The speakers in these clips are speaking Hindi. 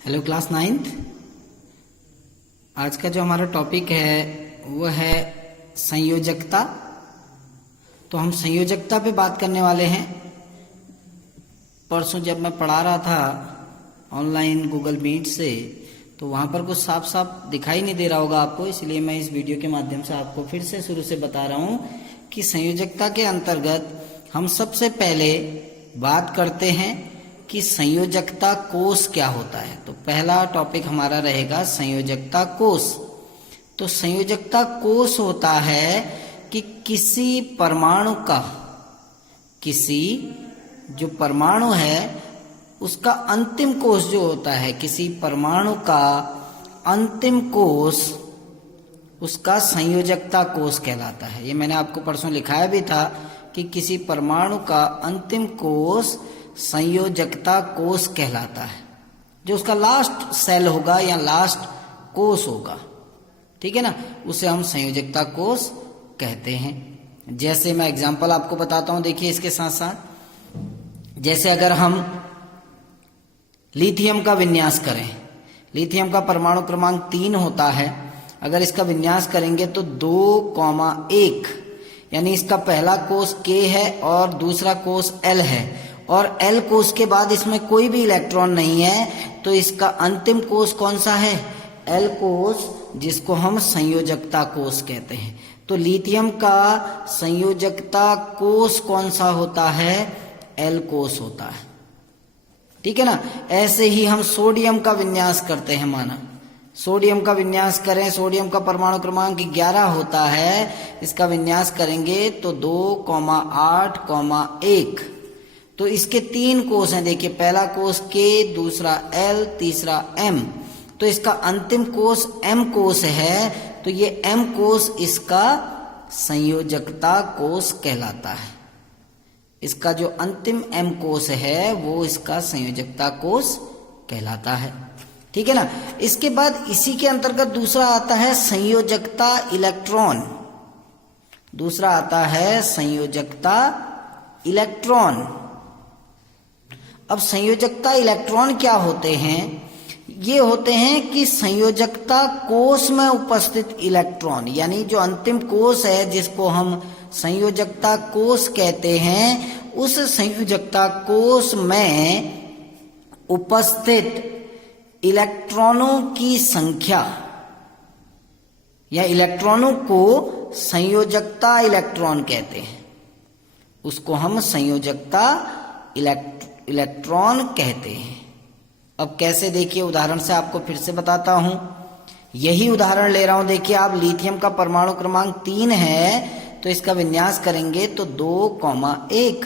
Hello class ninth. आज का जो हमारा टॉपिक है वो है संयोजकता। तो हम संयोजकता पे बात करने वाले हैं। परसों जब मैं पढ़ा रहा था ऑनलाइन गूगल मीट से, तो वहाँ पर कुछ साफ साफ दिखाई नहीं दे रहा होगा आपको, इसलिए मैं इस वीडियो के माध्यम से आपको फिर से शुरू से बता रहा हूँ कि संयोजकता के अंतर्गत हम सबसे पहले बात करते हैं कि संयोजकता कोष क्या होता है। तो पहला टॉपिक हमारा रहेगा संयोजकता कोष। तो संयोजकता कोष होता है कि किसी परमाणु का, किसी जो परमाणु है उसका अंतिम कोष जो होता है, किसी परमाणु का अंतिम कोष उसका संयोजकता कोष कहलाता है। ये मैंने आपको परसों लिखाया भी था कि किसी परमाणु का अंतिम कोष संयोजकता कोष कहलाता है, जो उसका लास्ट सेल होगा या लास्ट कोष होगा, ठीक है ना, उसे हम संयोजकता कोष कहते हैं। जैसे मैं एग्जांपल आपको बताता हूं, देखिए इसके साथ साथ, जैसे अगर हम लिथियम का विन्यास करें, लिथियम का परमाणु क्रमांक 3 होता है। अगर इसका विन्यास करेंगे तो 2,1, यानी इसका पहला कोष K है और दूसरा कोष L है, और L कोष के बाद इसमें कोई भी इलेक्ट्रॉन नहीं है, तो इसका अंतिम कोष कौन सा है? L कोष, जिसको हम संयोजकता कोष कहते हैं। तो लिथियम का संयोजकता कोष कौन सा होता है? L कोष होता है, ठीक है ना। ऐसे ही हम सोडियम का विन्यास करते हैं, माना सोडियम का विन्यास करें, सोडियम का परमाणु क्रमांक 11 होता है, इसका विन्यास करेंगे तो 2,8,1। तो इसके 3 कोष हैं, देखिए पहला कोष K, दूसरा L, तीसरा M। तो इसका अंतिम कोष M कोष है, तो ये M कोष इसका संयोजकता कोष कहलाता है। इसका जो अंतिम M कोष है वो इसका संयोजकता कोष कहलाता है, ठीक है ना। इसके बाद इसी के अंतर्गत दूसरा आता है संयोजकता इलेक्ट्रॉन। दूसरा आता है संयोजकता इलेक्ट्रॉन। अब संयोजकता इलेक्ट्रॉन क्या होते हैं? ये होते हैं कि संयोजकता कोष में उपस्थित इलेक्ट्रॉन, यानी जो अंतिम कोष है जिसको हम संयोजकता कोष कहते हैं, उस संयोजकता कोष में उपस्थित इलेक्ट्रॉनों की संख्या या इलेक्ट्रॉनों को संयोजकता इलेक्ट्रॉन कहते हैं। उसको हम संयोजकता इलेक्ट्रॉन कहते हैं। अब कैसे, देखिए उदाहरण से आपको फिर से बताता हूं। यही उदाहरण ले रहा हूं, देखिए आप लिथियम का परमाणु क्रमांक 3 है, तो इसका विन्यास करेंगे तो 2,1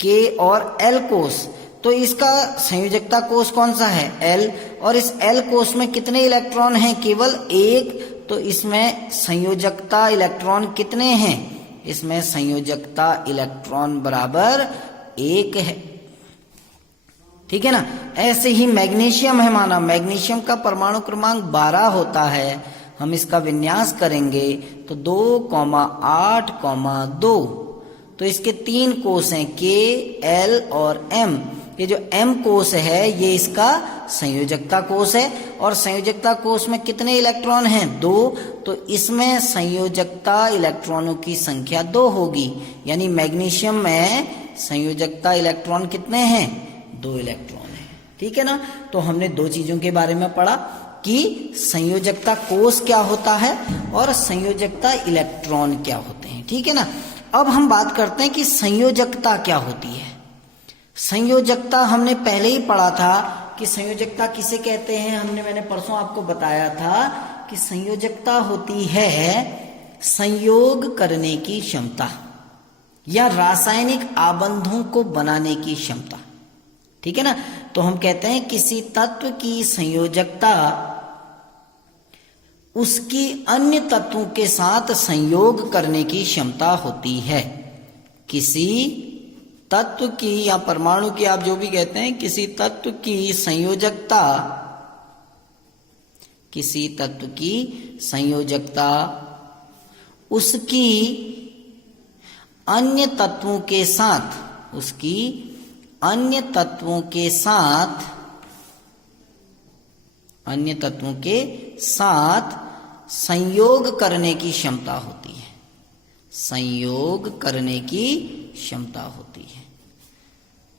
K और L कोष। तो इसका संयोजकता कोष कौन सा है? L। और इस L कोष में कितने इलेक्ट्रॉन हैं? केवल 1। तो इसमें संयोजकता इलेक्ट्रॉन कितने हैं? इसमें संयोजकता इलेक्ट्रॉन बराबर 1 है, ठीक है ना। ऐसे ही मैग्नीशियम है, माना मैग्नीशियम का परमाणु क्रमांक 12 होता है, हम इसका विन्यास करेंगे तो 2,8,2। तो इसके 3 कोष हैं K, L और M। ये जो M कोष है ये इसका संयोजकता कोष है, और संयोजकता कोष में कितने इलेक्ट्रॉन हैं? 2। तो इसमें संयोजकता इलेक्ट्रॉनों की संख्या 2 होगी, यानी मैग्नीशियम में संयोजकता इलेक्ट्रॉन कितने हैं? 2 इलेक्ट्रॉन है, ठीक है ना। तो हमने 2 चीजों के बारे में पढ़ा कि संयोजकता कोष क्या होता है और संयोजकता इलेक्ट्रॉन क्या होते हैं, ठीक है ना। अब हम बात करते हैं कि संयोजकता क्या होती है। संयोजकता हमने पहले ही पढ़ा था कि संयोजकता किसे कहते हैं। मैंने परसों आपको बताया था कि संयोजकता होती है संयोग करने की क्षमता या रासायनिक आबंधों को बनाने की क्षमता, ठीक है ना। तो हम कहते हैं किसी तत्व की संयोजकता उसकी अन्य तत्वों के साथ संयोग करने की क्षमता होती है। किसी तत्व की या परमाणु की, आप जो भी कहते हैं, किसी तत्व की संयोजकता, किसी तत्व की संयोजकता उसकी अन्य तत्वों के साथ, उसकी अन्य तत्वों के साथ अन्य तत्वों के साथ संयोग करने की क्षमता होती है। संयोग करने की क्षमता होती है।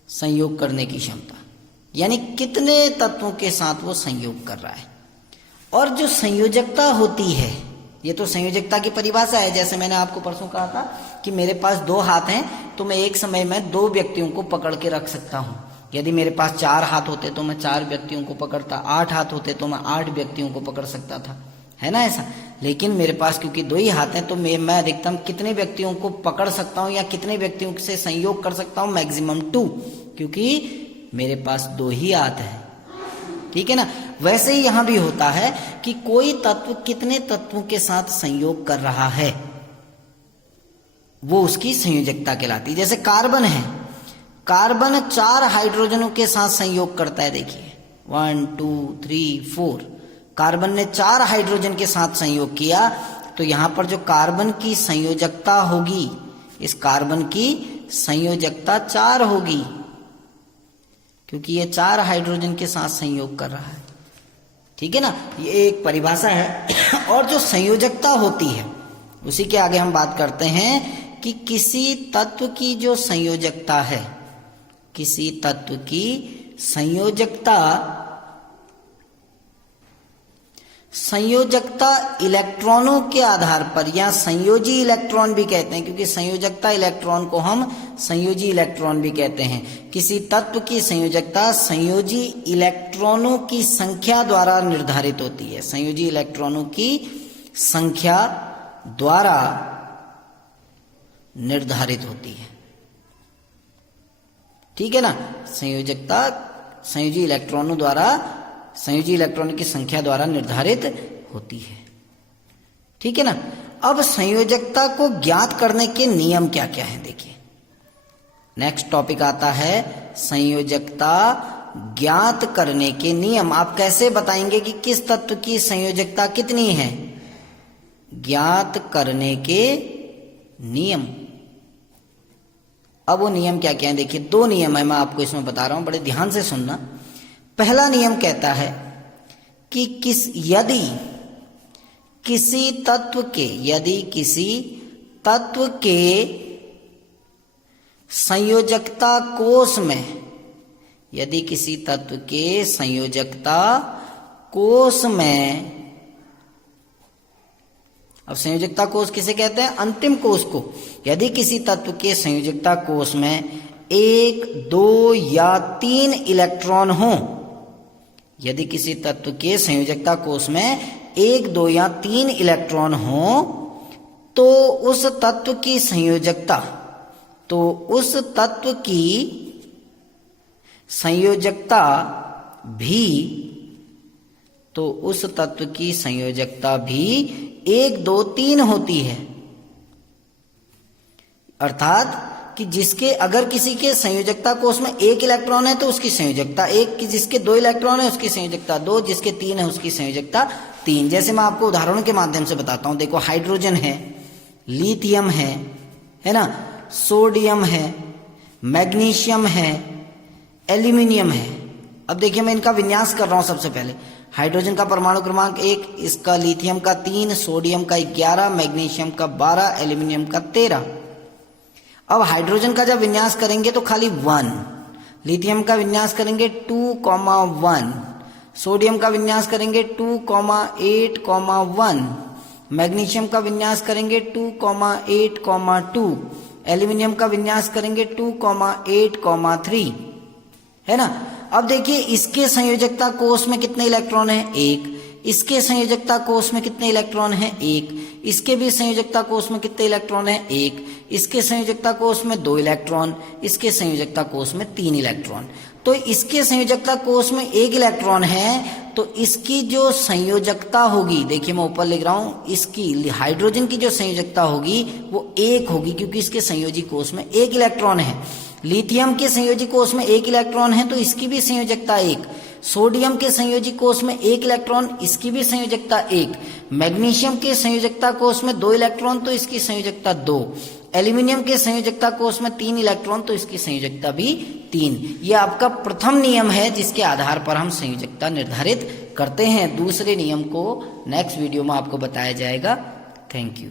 संयोग करने की क्षमता यानी कितने तत्वों के साथ वो संयोग कर रहा है। और जो संयोजकता होती है, ये तो संयोजकता की परिभाषा है। जैसे मैंने आपको परसों कहा था कि मेरे पास 2 हाथ हैं तो मैं एक समय में 2 व्यक्तियों को पकड़ के रख सकता हूं। यदि मेरे पास 4 हाथ होते तो मैं 4 व्यक्तियों को पकड़ता, 8 हाथ होते तो मैं 8 व्यक्तियों को पकड़ सकता था, है ना ऐसा। लेकिन मेरे पास क्योंकि 2 ही हाथ हैं तो मैं अधिकतम कितने व्यक्तियों को पकड़ सकता हूं या कितने व्यक्तियों से संयोग कर सकता हूं? मैक्सिमम 2, क्योंकि मेरे पास 2 ही हाथ हैं। ठीक है ना। वैसे ही यहां भी होता है कि कोई तत्व कितने तत्वों के साथ संयोग कर रहा है, वो उसकी संयोजकता कहलाती है। जैसे कार्बन है, कार्बन 4 हाइड्रोजनों के साथ संयोग करता है। देखिए 1 2 3 4, कार्बन ने 4 हाइड्रोजन के साथ संयोग किया, तो यहां पर जो कार्बन की संयोजकता होगी, इस कार्बन की संयोजकता 4 होगी, क्योंकि ये 4 हाइड्रोजन के साथ संयोग कर रहा है। ठीक है ना, ये एक परिभाषा है। और जो संयोजकता होती है उसी के आगे हम बात करते हैं कि किसी तत्व की जो संयोजकता है, किसी तत्व की संयोजकता, संयोजकता इलेक्ट्रॉनों के आधार पर, या संयोजी इलेक्ट्रॉन भी कहते हैं, क्योंकि संयोजकता इलेक्ट्रॉन को हम संयोजी इलेक्ट्रॉन भी कहते हैं। किसी तत्व की संयोजकता संयोजी इलेक्ट्रॉनों की संख्या द्वारा निर्धारित होती है। संयोजी इलेक्ट्रॉनों की संख्या द्वारा निर्धारित होती है। ठीक है ना। संयोजकता संयोजी इलेक्ट्रॉनों द्वारा, संयोजी इलेक्ट्रॉनों की संख्या द्वारा निर्धारित होती है। ठीक है ना। अब संयोजकता को ज्ञात करने के नियम क्या क्या हैं, देखिए नेक्स्ट टॉपिक आता है संयोजकता ज्ञात करने के नियम। आप कैसे बताएंगे कि किस तत्व की संयोजकता कितनी है? ज्ञात करने के नियम। अब वो नियम क्या क्या है, देखिए 2 नियम है, मैं आपको इसमें बता रहा हूं, बड़े ध्यान से सुनना। पहला नियम कहता है कि यदि किसी तत्व के, यदि किसी तत्व के संयोजकता कोष में, यदि किसी तत्व के संयोजकता कोष में, अब संयोजकता कोष किसे कहते हैं? अंतिम कोष को। यदि किसी तत्व के संयोजकता कोष में 1 2 या 3 इलेक्ट्रॉन हो, यदि किसी तत्व के संयोजकता कोष में 1 2 या 3 इलेक्ट्रॉन हो, तो उस तत्व की संयोजकता, तो उस तत्व की संयोजकता भी, तो उस तत्व की संयोजकता भी 1 2 3 होती है। अर्थात कि जिसके, अगर किसी के संयोजकता कोष में 1 इलेक्ट्रॉन है तो उसकी संयोजकता 1, कि जिसके 2 इलेक्ट्रॉन है उसकी संयोजकता 2, जिसके 3 है उसकी संयोजकता 3। जैसे मैं आपको उदाहरणों के माध्यम से बताता हूं। देखो हाइड्रोजन है, लिथियम है ना, सोडियम है, मैग्नीशियम है, एल्यूमिनियम है। अब देखिए मैं इनका विन्यास कर रहा हूं। सबसे पहले हाइड्रोजन का परमाणु क्रमांक 1, इसका लिथियम का 3, सोडियम का 11, मैग्नीशियम का 12, एल्यूमिनियम का 13। अब हाइड्रोजन का जब विन्यास करेंगे तो खाली 1, लिथियम का विन्यास करेंगे 2,1, सोडियम का विन्यास करेंगे 2,8,1, मैग्नीशियम का विन्यास करेंगे 2,8,2, एल्यूमिनियम का विन्यास करेंगे 2,8,3, है ना। अब देखिए इसके संयोजकता कोष में कितने इलेक्ट्रॉन है? 1। इसके संयोजकता कोष में कितने इलेक्ट्रॉन है? 1। इसके भी संयोजकता कोष में कितने इलेक्ट्रॉन है? 1। इसके संयोजकता कोष में 2 इलेक्ट्रॉन, इसके संयोजकता कोष में 3 इलेक्ट्रॉन। तो इसके संयोजकता कोष में 1 इलेक्ट्रॉन है, तो इसकी जो संयोजकता होगी, देखिए मैं ऊपर लिख रहा हूं, इसकी हाइड्रोजन की जो संयोजकता होगी वो 1 होगी, क्योंकि इसके संयोजी कोष में 1 इलेक्ट्रॉन है। लिथियम के संयोजी कोष में 1 इलेक्ट्रॉन है, तो इसकी भी संयोजकता 1। सोडियम के संयोजी कोष में 1 इलेक्ट्रॉन, इसकी भी संयोजकता 1। मैग्नीशियम के संयोजकता कोष में 2 इलेक्ट्रॉन, तो इसकी संयोजकता 2। एल्यूमिनियम के संयोजकता कोष में 3 इलेक्ट्रॉन, तो इसकी संयोजकता भी 3। ये आपका प्रथम नियम है जिसके आधार पर हम संयोजकता निर्धारित करते हैं। दूसरे नियम को नेक्स्ट वीडियो में आपको बताया जाएगा। Thank you.